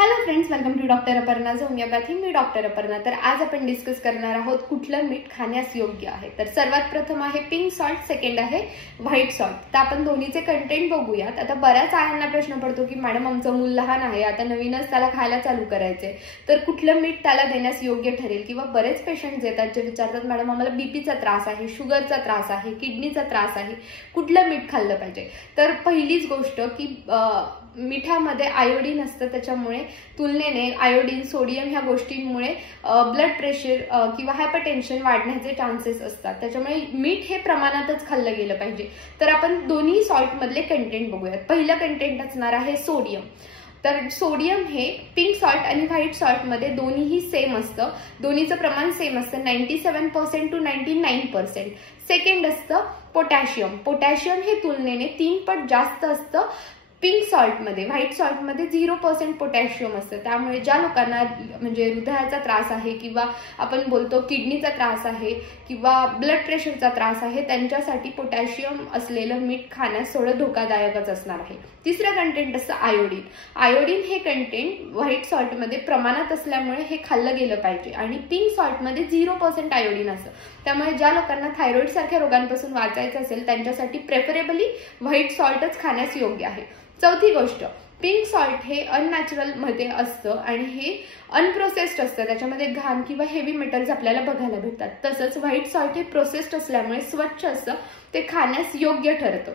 Hello friends, welcome to doctor Aparna homeopathy. मी doctor Aparna. तर आज आपण डिस्कस करणार आहोत कुठलं मीठ खाण्यास योग्य आहे। तर सर्वात प्रथम आहे पिंक सॉल्ट, सेकंड आहे व्हाईट सॉल्ट। तर आपण दोन्हीचे कंटेंट बघूयात। आता बऱ्याच आयांना प्रश्न पडतो की मॅडम आमचं मूल लहान आहे, आता नवीनच त्याला खायला चालू करायचे, तर कुठलं मीठ त्याला देण्यास योग्य ठरेल। किंवा बरेच पेशंट्स येतात जे विचारतात मॅडम आम्हाला बीपीचा त्रास आहे, शुगरचा त्रास आहे, किडनीचा त्रास आहे, कुठलं मीठ खाल्लं पाहिजे। तर पहिलीच गोष्ट की मिठामध्ये आयोडीन असतं, त्याच्यामुळे तुलनेने आयोडीन, सोडियम ह्या गोष्टींमुळे ब्लड प्रेशर किंवा हायपरटेन्शन वाढण्याचे चान्सेस असतात। त्याच्यामुळे मीठ हे प्रमाणातच खाल्लं गेलं पाहिजे। तर आपण दोन्ही सॉल्ट मधले कंटेंट बघूयात। पहिलं कंटेंट असणार आहे सोडियम। तर सोडियम हे पिंक सॉल्ट आणि व्हाईट सॉल्ट मध्ये दोन्हीही सेम असतं, दोन्हीचं प्रमाण सेम असतं 97% to 99%। सेकंड असतं पोटॅशियम। पोटॅशियम हे तुलनेने 3 पट जास्त असतं पिंक सॉल्ट मध्ये। व्हाईट सॉल्ट मध्ये 0% पोटॅशियम असतं। त्यामुळे ज्या लोकांना म्हणजे हृदयाचा त्रास आहे किंवा आपण बोलतो किडनीचा त्रास आहे किंवा ब्लड प्रेशरचा त्रास आहे, त्यांच्यासाठी पोटॅशियम असलेलं मीठ खाण्यास थोडं धोकादायकच असणार आहे। तिसरं कंटेंट असतं आयोडीन। आयोडीन हे कंटेंट व्हाईट सॉल्ट मध्ये प्रमाणात असल्यामुळे हे खाल्लं गेलं पाहिजे आणि पिंक सॉल्ट मध्ये 0% आयोडीन असतं। त्यामुळे ज्या लोकांना थायरॉइड सारख्या रोगांपासून वाचायचं असेल त्यांच्यासाठी प्रेफरेबली व्हाईट सॉल्टच खाण्यास योग्य आहे। चौथी गोष्ट, पिंक सॉल्ट हे अननॅचरल मध्ये असतं आणि हे अनप्रोसेस्ड असतं, त्याच्यामध्ये घाण किंवा हेवी मेटल्स आपल्याला बघायला भेटतात। तसंच व्हाईट सॉल्ट हे प्रोसेस्ड असल्यामुळे स्वच्छ असतं, ते खाण्यास योग्य ठरतं।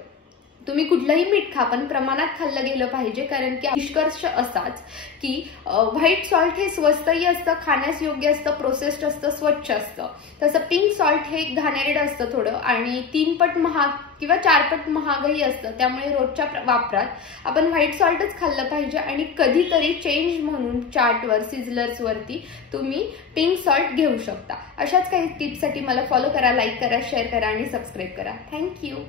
तुम्ही कुठलंही मीठ खा, पण प्रमाणात खाल्लं गेलं पाहिजे, कारण की निष्कर्ष असाच की व्हाईट सॉल्ट हे स्वस्तही असतं, खाण्यास योग्य असतं, प्रोसेस्ड असतं, स्वच्छ असतं। तसं पिंक सॉल्ट हे घाणेरडं असतं थोडं आणि 3 पट महाग किंवा 4 पट महागही असतं। त्यामुळे रोजच्या वापरात आपण व्हाईट सॉल्टच खाल्लं पाहिजे आणि कधीतरी चेंज म्हणून चार्टवर, सिझलर्स वरती तुम्ही पिंक सॉल्ट घेऊ शकता। अशाच काही टिप्ससाठी मला फॉलो करा, लाईक करा, शेअर करा आणि सबस्क्राईब करा। थँक्यू।